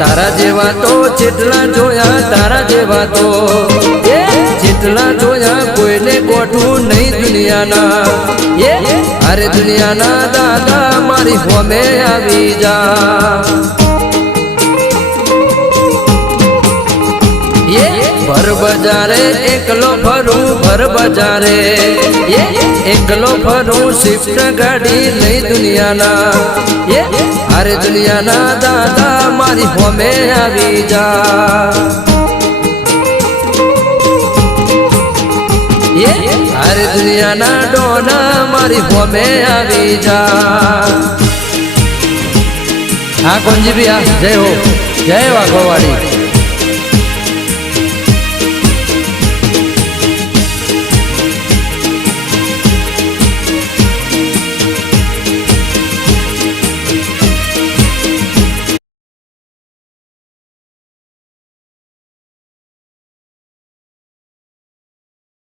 તારા જેવા તો જેટલા જોયા તારા જેવા તો જેટલા જોયા કોઈને ગોઠવું નહીં દુનિયાના અરે દુનિયાના દાદા મારી હોમે આવી જા ભર બજારે એકલો ફરું ભર બજારે એકલો ફરું શિફ્ટ ગાડી લઈ દુનિયાના અરે દુનિયાના દાદા મારી હોમે આવી જા અરે દુનિયાના ડોના મારી હોમે આવી જા હા કોંજી ભી જય હો જય વાઘોવાડી।